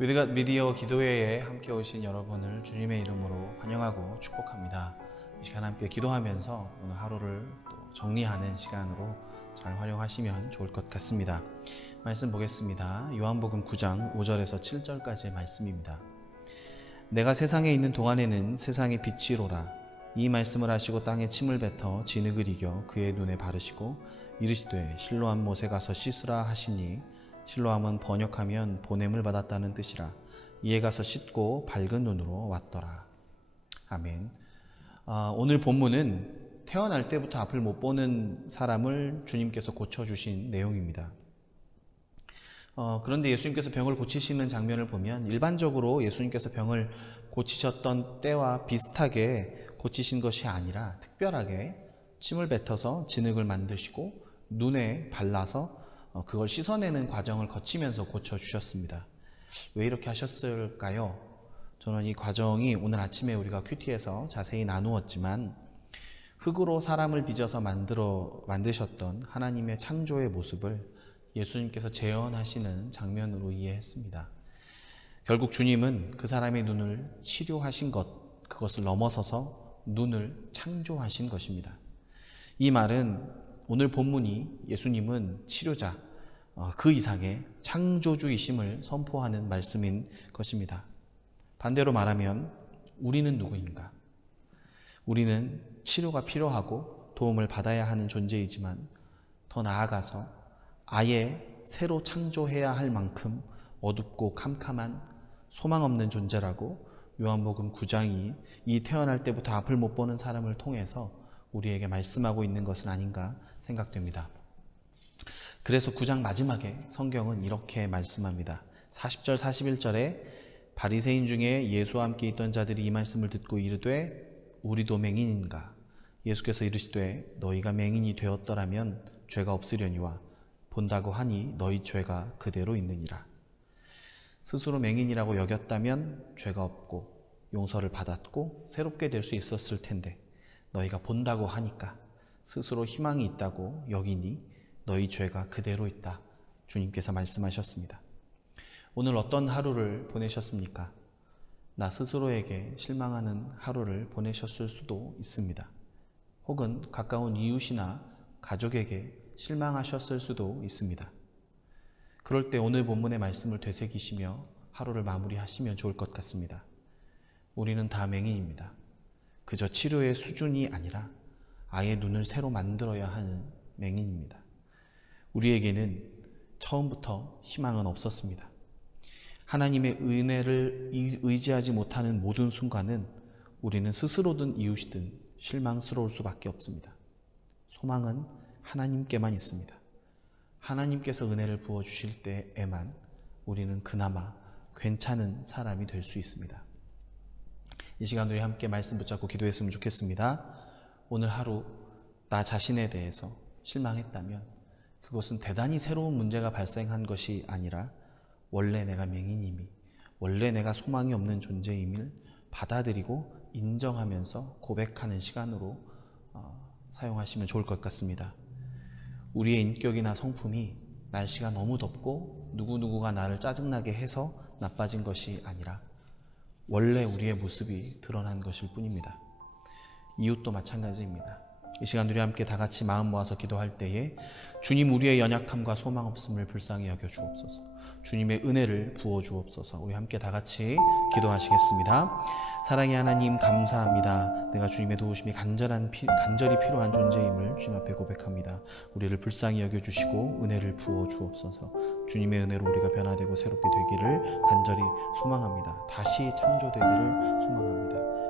미디어 기도회에 함께 오신 여러분을 주님의 이름으로 환영하고 축복합니다. 이 시간 함께 기도하면서 오늘 하루를 또 정리하는 시간으로 잘 활용하시면 좋을 것 같습니다. 말씀 보겠습니다. 요한복음 9장 5절에서 7절까지의 말씀입니다. 내가 세상에 있는 동안에는 세상의 빛이로라. 이 말씀을 하시고 땅에 침을 뱉어 진흙을 이겨 그의 눈에 바르시고 이르시되 실로암 못에 가서 씻으라 하시니 실로암은 번역하면 보냄을 받았다는 뜻이라. 이에 가서 씻고 밝은 눈으로 왔더라. 아멘. 오늘 본문은 태어날 때부터 앞을 못 보는 사람을 주님께서 고쳐주신 내용입니다. 그런데 예수님께서 병을 고치시는 장면을 보면 일반적으로 예수님께서 병을 고치셨던 때와 비슷하게 고치신 것이 아니라 특별하게 침을 뱉어서 진흙을 만드시고 눈에 발라서 그걸 씻어내는 과정을 거치면서 고쳐주셨습니다. 왜 이렇게 하셨을까요? 저는 이 과정이 오늘 아침에 우리가 큐티에서 자세히 나누었지만 흙으로 사람을 빚어서 만드셨던 하나님의 창조의 모습을 예수님께서 재현하시는 장면으로 이해했습니다. 결국 주님은 그 사람의 눈을 치료하신 그것을 넘어서서 눈을 창조하신 것입니다. 이 말은 오늘 본문이 예수님은 치료자, 그 이상의 창조주이심을 선포하는 말씀인 것입니다. 반대로 말하면 우리는 누구인가? 우리는 치료가 필요하고 도움을 받아야 하는 존재이지만 더 나아가서 아예 새로 창조해야 할 만큼 어둡고 캄캄한 소망 없는 존재라고 요한복음 9장이 이 태어날 때부터 앞을 못 보는 사람을 통해서 우리에게 말씀하고 있는 것은 아닌가 생각됩니다. 그래서 9장 마지막에 성경은 이렇게 말씀합니다. 40절 41절에 바리새인 중에 예수와 함께 있던 자들이 이 말씀을 듣고 이르되 우리도 맹인인가? 예수께서 이르시되 너희가 맹인이 되었더라면 죄가 없으려니와 본다고 하니 너희 죄가 그대로 있느니라. 스스로 맹인이라고 여겼다면 죄가 없고 용서를 받았고 새롭게 될 수 있었을 텐데 너희가 본다고 하니까 스스로 희망이 있다고 여기니 너희 죄가 그대로 있다. 주님께서 말씀하셨습니다. 오늘 어떤 하루를 보내셨습니까? 나 스스로에게 실망하는 하루를 보내셨을 수도 있습니다. 혹은 가까운 이웃이나 가족에게 실망하셨을 수도 있습니다. 그럴 때 오늘 본문의 말씀을 되새기시며 하루를 마무리하시면 좋을 것 같습니다. 우리는 다 맹인입니다. 그저 치료의 수준이 아니라 아예 눈을 새로 만들어야 하는 맹인입니다. 우리에게는 처음부터 희망은 없었습니다. 하나님의 은혜를 의지하지 못하는 모든 순간은 우리는 스스로든 이웃이든 실망스러울 수밖에 없습니다. 소망은 하나님께만 있습니다. 하나님께서 은혜를 부어주실 때에만 우리는 그나마 괜찮은 사람이 될 수 있습니다. 이 시간 우리 함께 말씀 붙잡고 기도했으면 좋겠습니다. 오늘 하루 나 자신에 대해서 실망했다면 그것은 대단히 새로운 문제가 발생한 것이 아니라 원래 내가 맹인임이, 원래 내가 소망이 없는 존재임을 받아들이고 인정하면서 고백하는 시간으로 사용하시면 좋을 것 같습니다. 우리의 인격이나 성품이 날씨가 너무 덥고 누구누구가 나를 짜증나게 해서 나빠진 것이 아니라 원래 우리의 모습이 드러난 것일 뿐입니다. 이웃도 마찬가지입니다. 이 시간 우리 함께 다 같이 마음 모아서 기도할 때에 주님 우리의 연약함과 소망 없음을 불쌍히 여겨 주옵소서. 주님의 은혜를 부어 주옵소서. 우리 함께 다 같이 기도하시겠습니다. 사랑의 하나님 감사합니다. 내가 주님의 도우심이 간절히 필요한 존재임을 주님 앞에 고백합니다. 우리를 불쌍히 여겨주시고 은혜를 부어 주옵소서. 주님의 은혜로 우리가 변화되고 새롭게 되기를 간절히 소망합니다. 다시 창조되기를 소망합니다.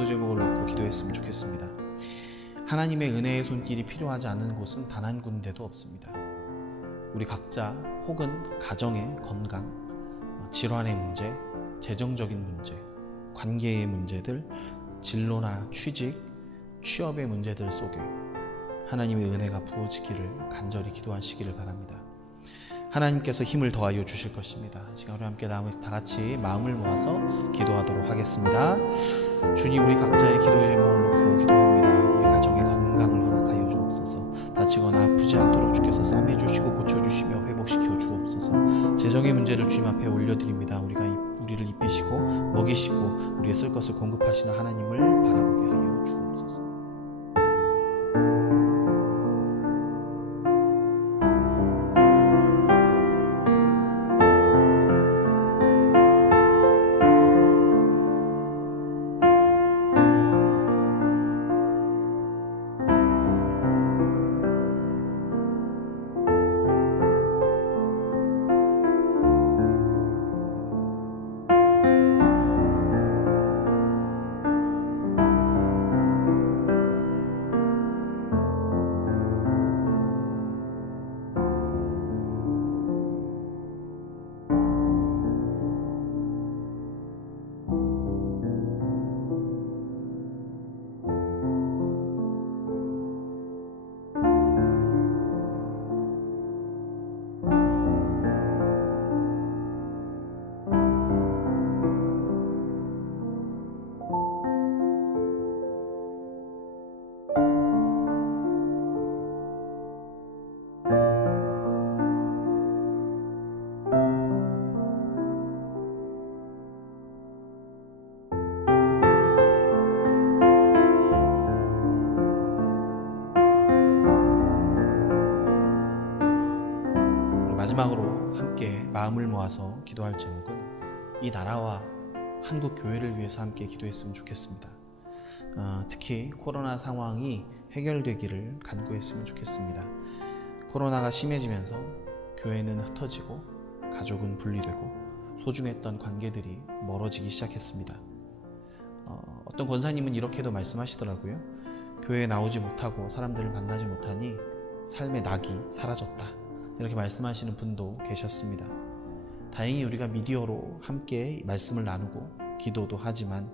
기도 제목을 놓고 기도했으면 좋겠습니다. 하나님의 은혜의 손길이 필요하지 않은 곳은 단 한 군데도 없습니다. 우리 각자 혹은 가정의 건강, 질환의 문제, 재정적인 문제, 관계의 문제들, 진로나 취직, 취업의 문제들 속에 하나님의 은혜가 부어지기를 간절히 기도하시기를 바랍니다. 하나님께서 힘을 더하여 주실 것입니다. 시간 우리 함께 다 같이 마음을 모아서 기도하도록 하겠습니다. 주님, 우리 각자의 기도의 제목을 놓고 기도합니다. 우리 가정의 건강을 허락하여 주옵소서. 다치거나 아프지 않도록 주께서 싸매주시고 고쳐주시며 회복시켜 주옵소서. 재정의 문제를 주님 앞에 올려드립니다. 우리를 입히시고 먹이시고 우리의 쓸 것을 공급하시는 하나님을 바라보게 하여 주옵소서. 마지막으로 함께 마음을 모아서 기도할 제목은 이 나라와 한국 교회를 위해서 함께 기도했으면 좋겠습니다. 특히 코로나 상황이 해결되기를 간구했으면 좋겠습니다. 코로나가 심해지면서 교회는 흩어지고 가족은 분리되고 소중했던 관계들이 멀어지기 시작했습니다. 어떤 권사님은 이렇게도 말씀하시더라고요. 교회에 나오지 못하고 사람들을 만나지 못하니 삶의 낙이 사라졌다. 이렇게 말씀하시는 분도 계셨습니다. 다행히 우리가 미디어로 함께 말씀을 나누고 기도도 하지만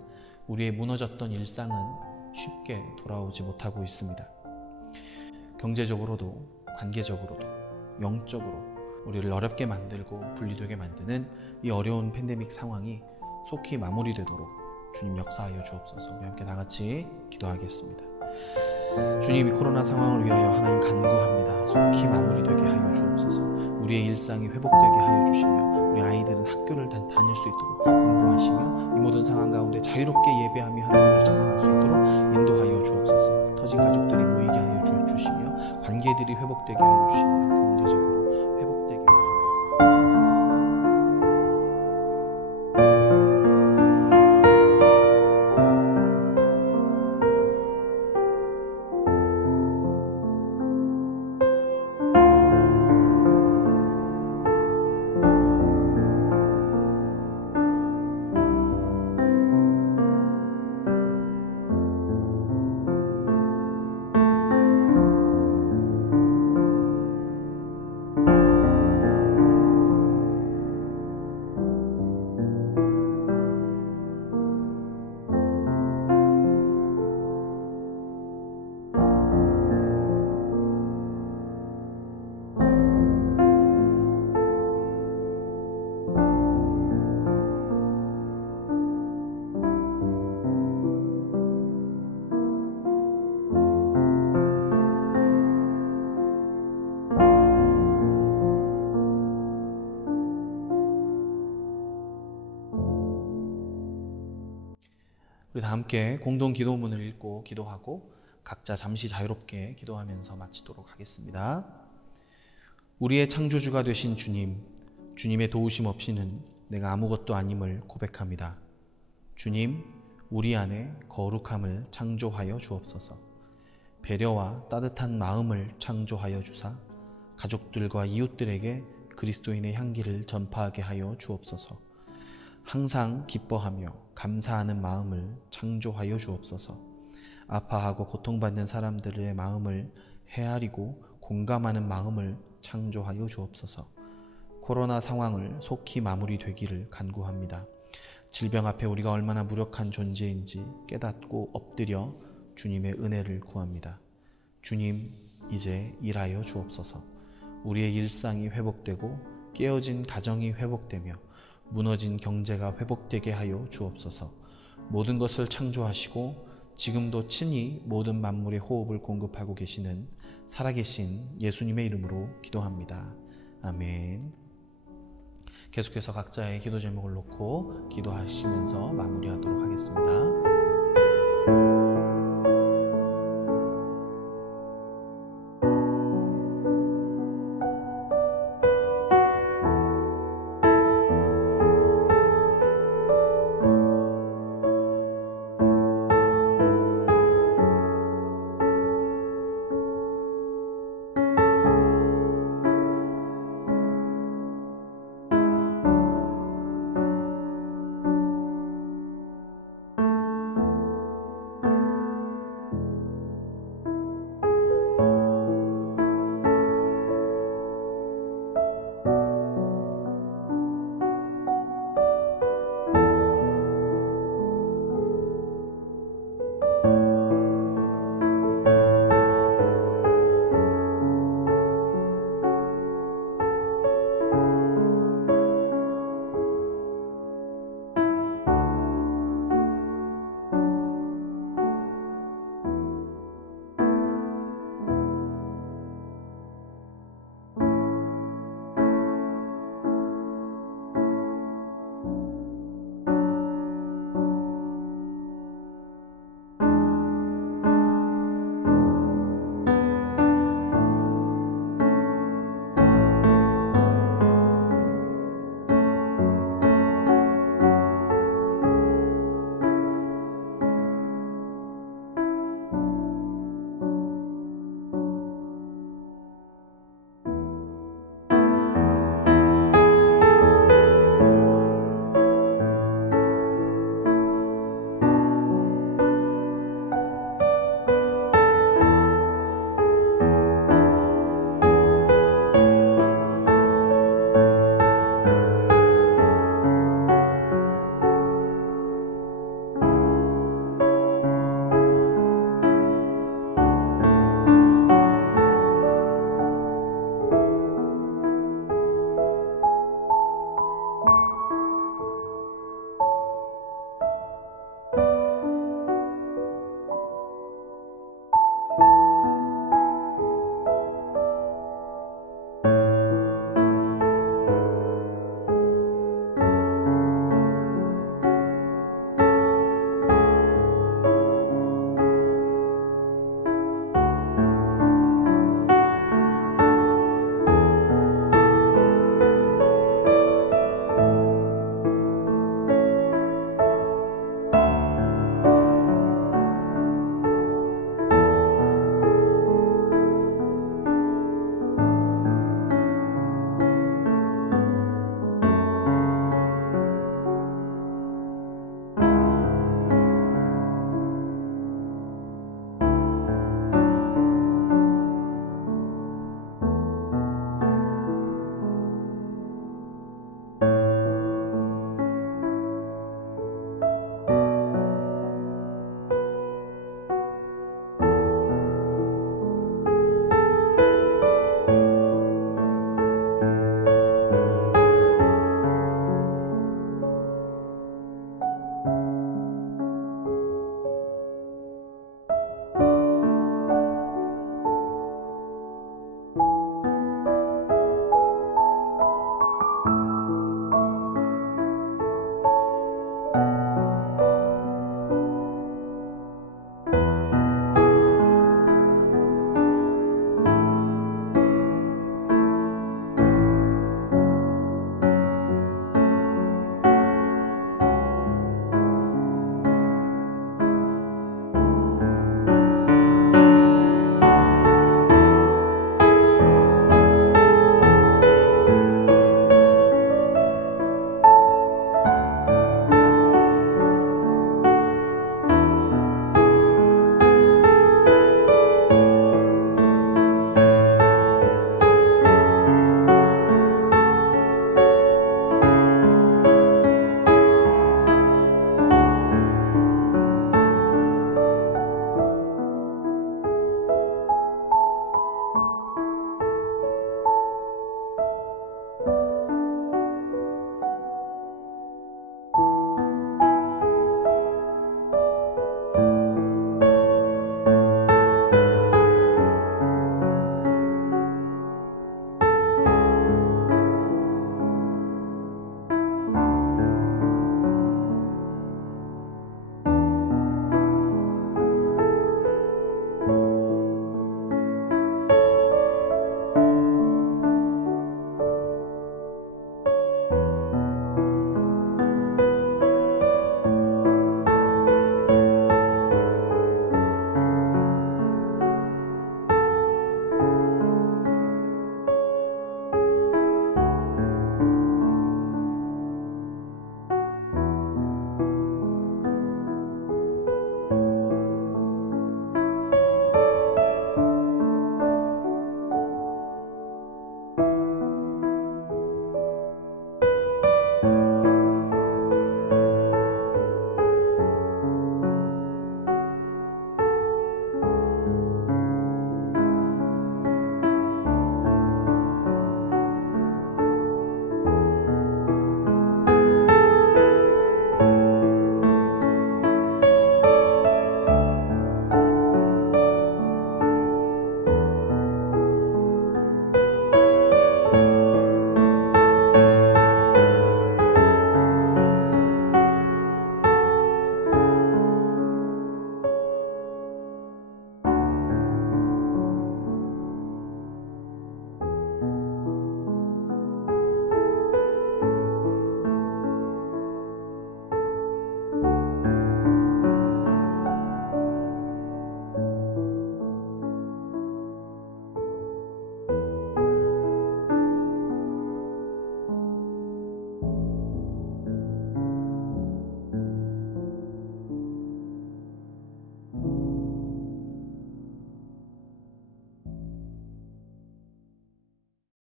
우리의 무너졌던 일상은 쉽게 돌아오지 못하고 있습니다. 경제적으로도 관계적으로도 영적으로 우리를 어렵게 만들고 분리되게 만드는 이 어려운 팬데믹 상황이 속히 마무리되도록 주님 역사하여 주옵소서. 우리 함께 다 같이 기도하겠습니다. 주님, 이 코로나 상황을 위하여 하나님 간구합니다. 속히 마무리되게 하여 주옵소서. 우리의 일상이 회복되게 하여 주시며 우리 아이들은 학교를 다닐 수 있도록 인도하시며 이 모든 상황 가운데 자유롭게 예배하며 하나님을 찬양할 수 있도록 인도하여 주옵소서. 터진 가족들이 모이게 하여 주시며 관계들이 회복되게 하여 주시며 경제적으로 회복되게 하여 주옵소서. 우리 다 함께 공동 기도문을 읽고 기도하고 각자 잠시 자유롭게 기도하면서 마치도록 하겠습니다. 우리의 창조주가 되신 주님, 주님의 도우심 없이는 내가 아무것도 아님을 고백합니다. 주님, 우리 안에 거룩함을 창조하여 주옵소서. 배려와 따뜻한 마음을 창조하여 주사 가족들과 이웃들에게 그리스도인의 향기를 전파하게 하여 주옵소서. 항상 기뻐하며 감사하는 마음을 창조하여 주옵소서. 아파하고 고통받는 사람들의 마음을 헤아리고 공감하는 마음을 창조하여 주옵소서. 코로나 상황을 속히 마무리되기를 간구합니다. 질병 앞에 우리가 얼마나 무력한 존재인지 깨닫고 엎드려 주님의 은혜를 구합니다. 주님, 이제 일하여 주옵소서. 우리의 일상이 회복되고 깨어진 가정이 회복되며 무너진 경제가 회복되게 하여 주옵소서. 모든 것을 창조하시고 지금도 친히 모든 만물의 호흡을 공급하고 계시는 살아계신 예수님의 이름으로 기도합니다. 아멘. 계속해서 각자의 기도 제목을 놓고 기도하시면서 마무리하도록 하겠습니다.